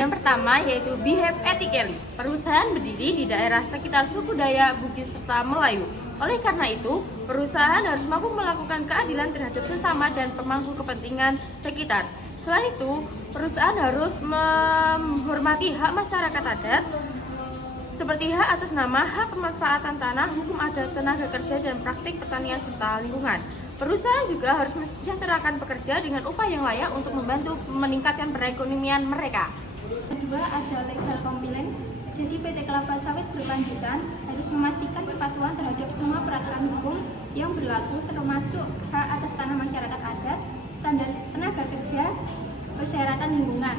Yang pertama yaitu behave ethically. Perusahaan berdiri di daerah sekitar suku Dayak, Bugis, serta Melayu. Oleh karena itu, perusahaan harus mampu melakukan keadilan terhadap sesama dan pemangku kepentingan sekitar. Selain itu, perusahaan harus menghormati hak masyarakat adat, seperti hak atas nama, hak pemanfaatan tanah, hukum adat, tenaga kerja, dan praktik pertanian serta lingkungan. Perusahaan juga harus mensejahterakan pekerja dengan upah yang layak untuk membantu meningkatkan perekonomian mereka. Kedua ada legal compliance. Jadi PT Kelapa Sawit Berkelanjutan harus memastikan kepatuhan terhadap semua peraturan hukum yang berlaku, termasuk hak atas tanah masyarakat adat, standar tenaga kerja, persyaratan lingkungan.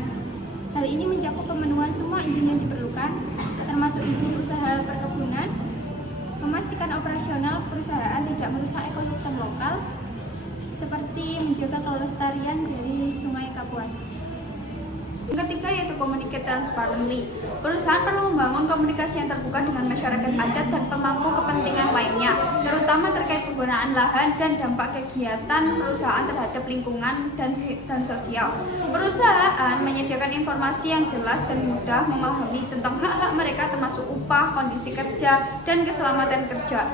Hal ini mencakup pemenuhan semua izin yang diperlukan, termasuk izin usaha perkebunan, memastikan operasional perusahaan tidak merusak ekosistem lokal, seperti menjaga kelestarian dari Sungai Kapuas. Yang ketiga yaitu communicate transparently. Perusahaan perlu membangun komunikasi yang terbuka dengan masyarakat adat dan pemangku kepentingan lainnya, terutama terkait penggunaan lahan dan dampak kegiatan perusahaan terhadap lingkungan dan sosial. Perusahaan menyediakan informasi yang jelas dan mudah memahami tentang hak-hak mereka, termasuk upah, kondisi kerja, dan keselamatan kerja.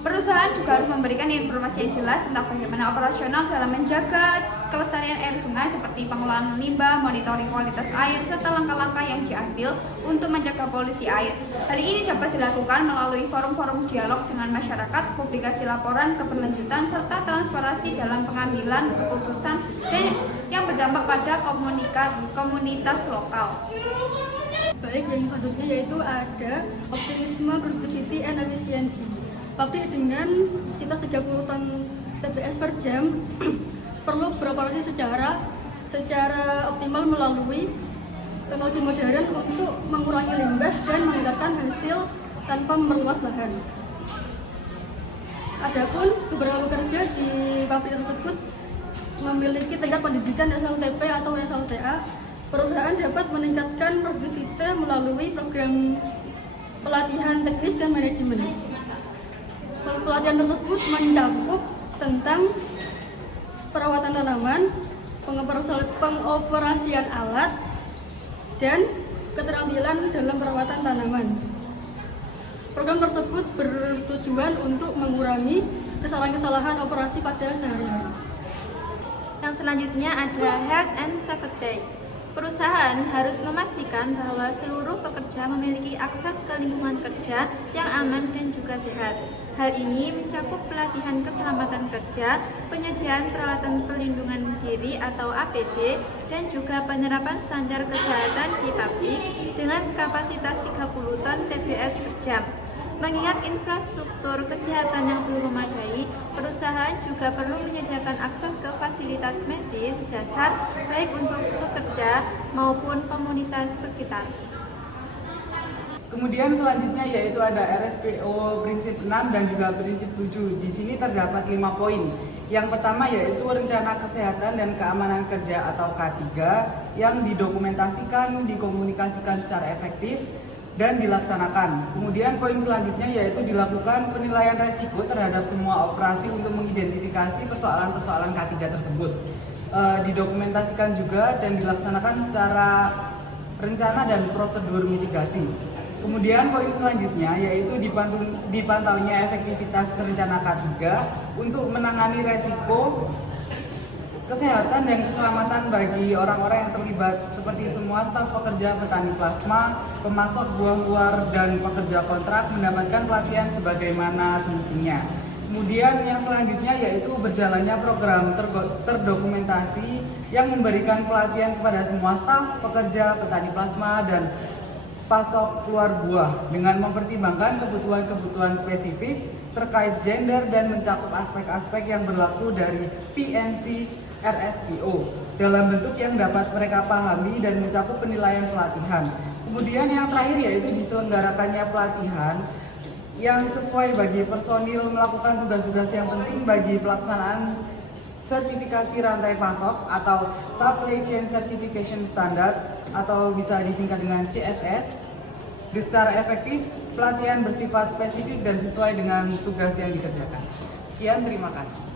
Perusahaan juga harus memberikan informasi yang jelas tentang bagaimana operasional dalam menjaga kelestarian air sungai, seperti pengelolaan limbah, monitoring kualitas air, serta langkah-langkah yang diambil untuk mencegah polusi air. Hal ini dapat dilakukan melalui forum-forum dialog dengan masyarakat, publikasi laporan keberlanjutan, serta transparansi dalam pengambilan keputusan dan yang berdampak pada komunitas lokal. Baik, yang selanjutnya yaitu ada optimisme, productivity, and efficiency. Pabrik dengan kapasitas 30 ton TBS per jam perlu beroperasi secara optimal melalui teknologi modern untuk mengurangi limbah dan meningkatkan hasil tanpa meluas lahan. Adapun beberapa pekerja di pabrik tersebut memiliki tingkat pendidikan SLTP atau SLTA. Perusahaan dapat meningkatkan produktivitas melalui program pelatihan teknis dan manajemen. Pelatihan tersebut mencakup tentang perawatan tanaman, pengoperasian alat, dan keterampilan dalam perawatan tanaman. Program tersebut bertujuan untuk mengurangi kesalahan-kesalahan operasi pada sehari-hari. Yang selanjutnya ada health and safety. Perusahaan harus memastikan bahwa seluruh pekerja memiliki akses ke lingkungan kerja yang aman dan juga sehat. Hal ini mencakup pelatihan keselamatan kerja, penyediaan peralatan perlindungan diri atau APD, dan juga penerapan standar kesehatan di pabrik dengan kapasitas 30 ton TBS per jam. Mengingat infrastruktur kesehatan yang belum memadai, perusahaan juga perlu menyediakan akses ke fasilitas medis dasar baik untuk pekerja maupun komunitas sekitar. Kemudian selanjutnya yaitu ada RSPO prinsip 6 dan juga prinsip 7. Di sini terdapat 5 poin. Yang pertama yaitu rencana kesehatan dan keamanan kerja atau K3 yang didokumentasikan, dikomunikasikan secara efektif dan dilaksanakan. Kemudian poin selanjutnya yaitu dilakukan penilaian resiko terhadap semua operasi untuk mengidentifikasi persoalan-persoalan K3 tersebut. Didokumentasikan juga dan dilaksanakan secara rencana dan prosedur mitigasi. Kemudian poin selanjutnya yaitu dipantaunya efektivitas rencana K3 untuk menangani resiko kesehatan dan keselamatan bagi orang-orang yang terlibat, seperti semua staf pekerja petani plasma, pemasok buah luar, dan pekerja kontrak mendapatkan pelatihan sebagaimana semestinya. Kemudian yang selanjutnya yaitu berjalannya program terdokumentasi yang memberikan pelatihan kepada semua staf pekerja petani plasma dan pasok luar buah dengan mempertimbangkan kebutuhan-kebutuhan spesifik terkait gender dan mencakup aspek-aspek yang berlaku dari PNC RSPO dalam bentuk yang dapat mereka pahami dan mencakup penilaian pelatihan. Kemudian yang terakhir yaitu diselenggarakannya pelatihan yang sesuai bagi personil melakukan tugas-tugas yang penting bagi pelaksanaan sertifikasi rantai pasok atau Supply Chain Certification Standard atau bisa disingkat dengan CSS. Secara efektif, pelatihan bersifat spesifik dan sesuai dengan tugas yang dikerjakan. Sekian, terima kasih.